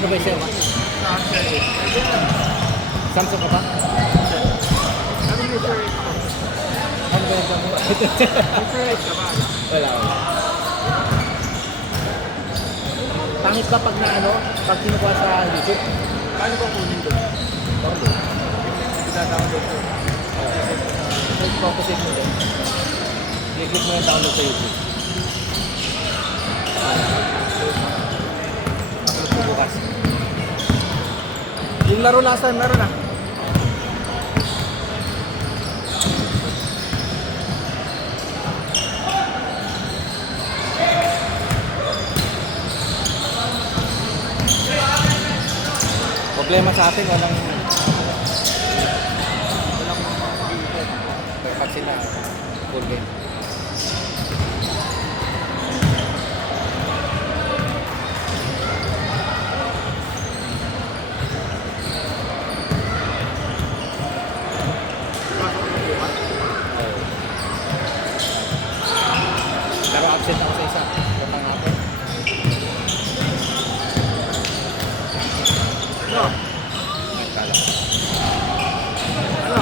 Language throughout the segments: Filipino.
Ano ba siya? Samsung ka ba? Ano ba yung wala. Pangit ba pag na ano? Pag kinukuha sa YouTube? Paano ba kunin doon? Download. Ida-download ko. Focus mo doon. I-click mo yung download sa YouTube. Upload ko bukas. Yung laro last time, meron na. Problema sa atin, walang pag sila full game. Pero absent ako sa isa. Punta nga ako. Ano? Ay, kala. Ano?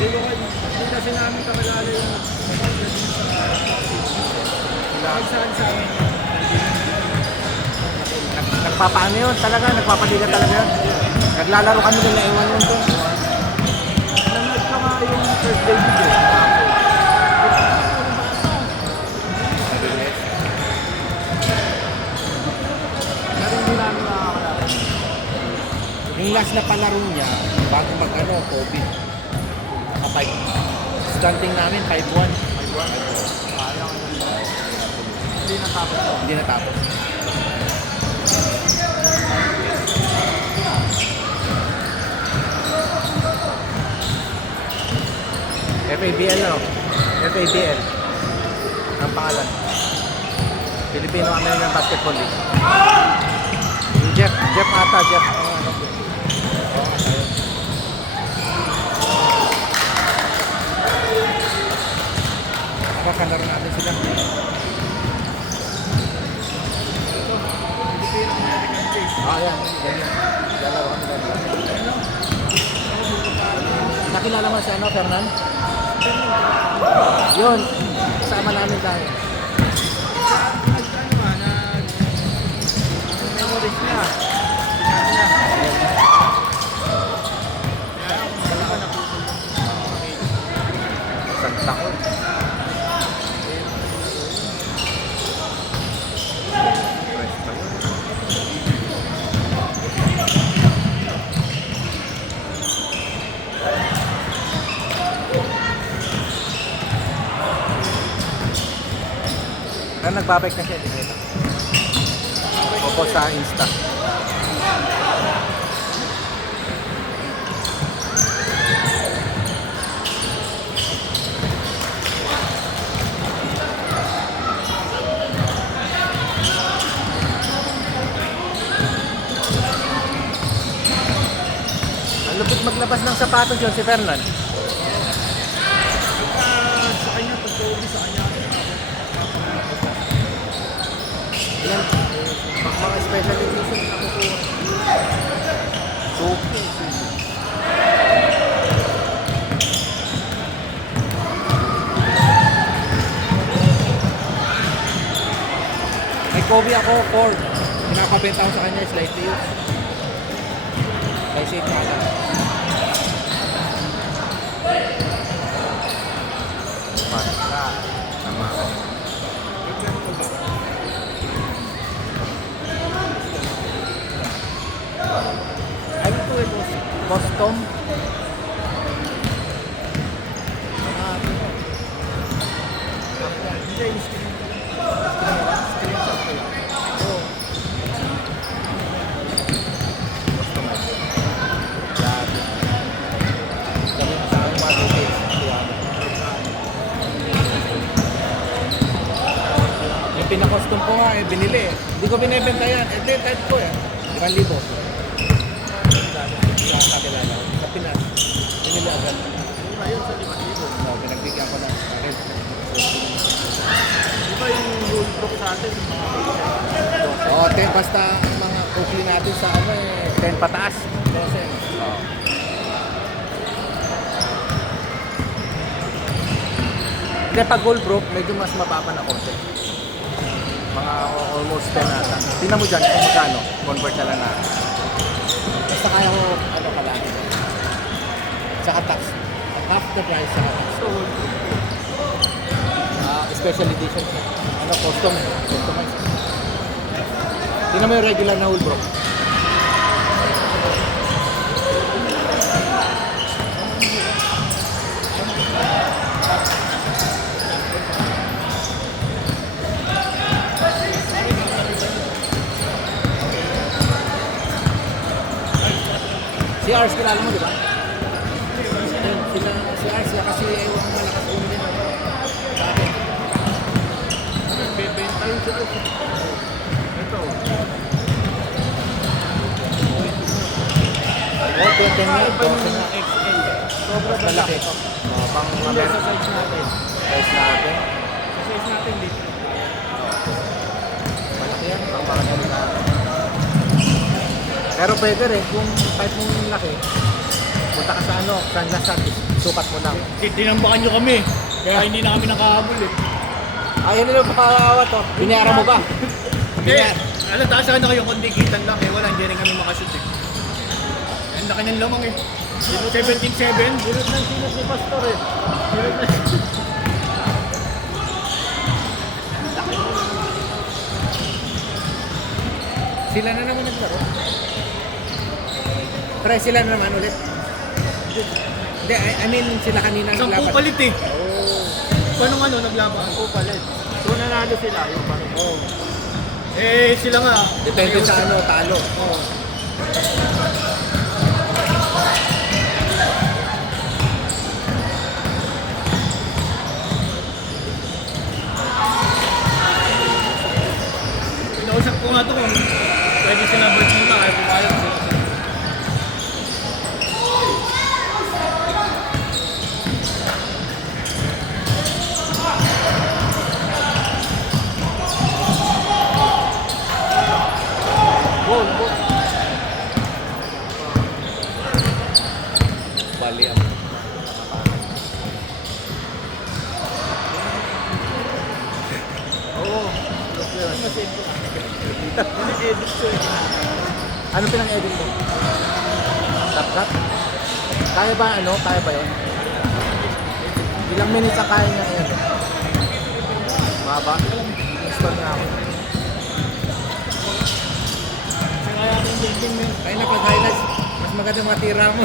Hindi kasi namin kakalala yung saan sa amin. Nagpapaano yun talaga, nagpapaliga talaga yun. Naglalaro kami doon, naiwan yun doon. Nanood ko nga yung first day video. Pero hindi namin nakakalala. Yung last na palaro niya, bago mag-ano, COVID. Kapag stunting namin, 5-1. Sayang. Hindi natapos to. Hindi natapos. FABL no? FABL ang pangalan. Filipino American Basketball League. Yung Jeff ata, Jeff ang ano. Oo, ata yun. Kakalaro natin sila. Yan. Lalaro kami doon. Nakilala mo si ano, Fernan? Yun, kasama namin dahil. Memories niya. Isang taon. Kaya nagbabike na siya, di ba? Opo sa Insta. Ang lupit maglabas ng sapatos yun si Fernan. Sa kanya, pag-uwi sa kanya. Yan. Mga special edition na kukuha. Suki. May Kobe ako, 4. Pinapabenta ko sa kanya, slightly used. May safe na lang. custom. Mga ano. Hindi, screenshot ko yun. Oo. Customize. Grabe. Sabi mo sa akin mga details. Yan. Yung pinakostom ko nga binili eh. Hindi ko binibenta yan. Hindi, type ko eh. 5,000. Sa kabila lang. Sa Pinas. Binili agad. Ayun sa 5,000. No, pinagbigyan ko ng red. Diba yung rule book sa atin, yung mga Oo, 10 basta ang mga kukli natin sa ano eh, 10 pataas. 12. Oo. Hindi, pag gold bro, medyo mas mababa na konti. Mga almost 10 nata. Tingnan mo dyan kung magkano, convert na lang natin. Basta kaya ko, ano ka lang. Saka tax. At half the price saka tax. Special edition. Ano, custom. Customized. Tingnan mo yung regular na hull bro. Si Ars, kilala mo, di ba? Si Ars, kasi ewan malakas ulo din. Bakit? bebenta yun sa ito. Okay, 10 nga. Iba yung XL. Sobrang Malaki. malaki. Pang Hindi sa size natin. size natin. Sa size natin dito. Malaki yan. Pang mga ganun natin. Pero pwede rin, kung type mong laki, punta ka sa ano, sunglass artist, sukat mo lang. Tinambakan nyo kami. Kaya hindi na kami nakahabol eh. Ayun nila makakawa to. Binayaran mo ba? Hindi. Ano, taas na kayo kundi kitan lang eh. Wala, hindi rin kami makashoot eh. Ang laki ng lamang eh. 17-7. Sinod ng sinod ni Pastor eh. Sinod na. Sila na naman naglaro. Try sila na naman ulit. Hindi, I mean sila kanina Isang naglaban. pupalit eh. Oo. Paano ano, naglaban? Pupalit. So nanalo sila, yung parang. Oo. Eh, sila nga. Depende sa ano, talo. Oo. Pinausap ko nga to kung pwede sila bird muna kaya pumayag sila. Goal, goal. Bali ang Oo. Edit ko eh. ano pinang-edit mo? Top-cut? Kaya ba ano? Kaya ba yun? Ilang minutes ang kaya niya i-edit? Mahaba? Install na ako. Kaya natin building mo. Kaya na pag-highlights, mas maganda mga tira mo.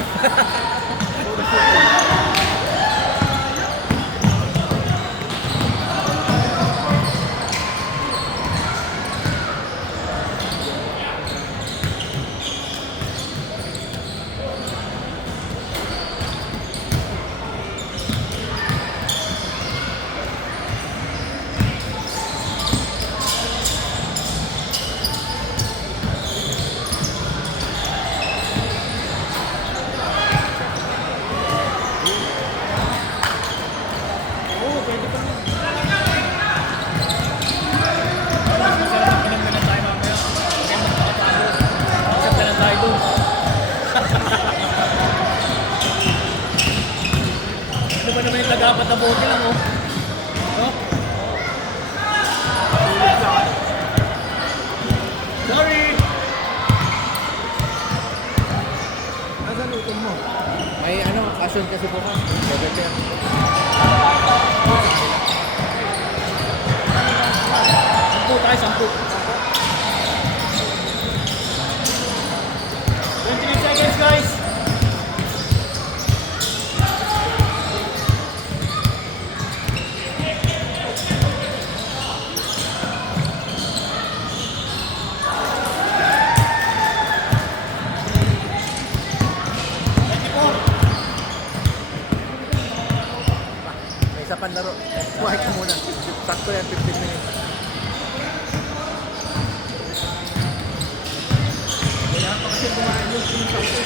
Oo, pwede pa naman. Masarap inom na lang tayo mamaya. Kaya makakapagod. Masarap na lang tayo doon. Ano ba naman yung nag-apat na bote lang, oh? Oh? Sulit lang. Sorry! Nasaan utol mo? May ano, passion kasi po ka. Maganda yan. Sampu tayo, sampu. 20 seconds, guys! kang laro. Kumain ka muna. Sakto yan, 15 minutes. Kaya pa kasi kumain yung 3,000.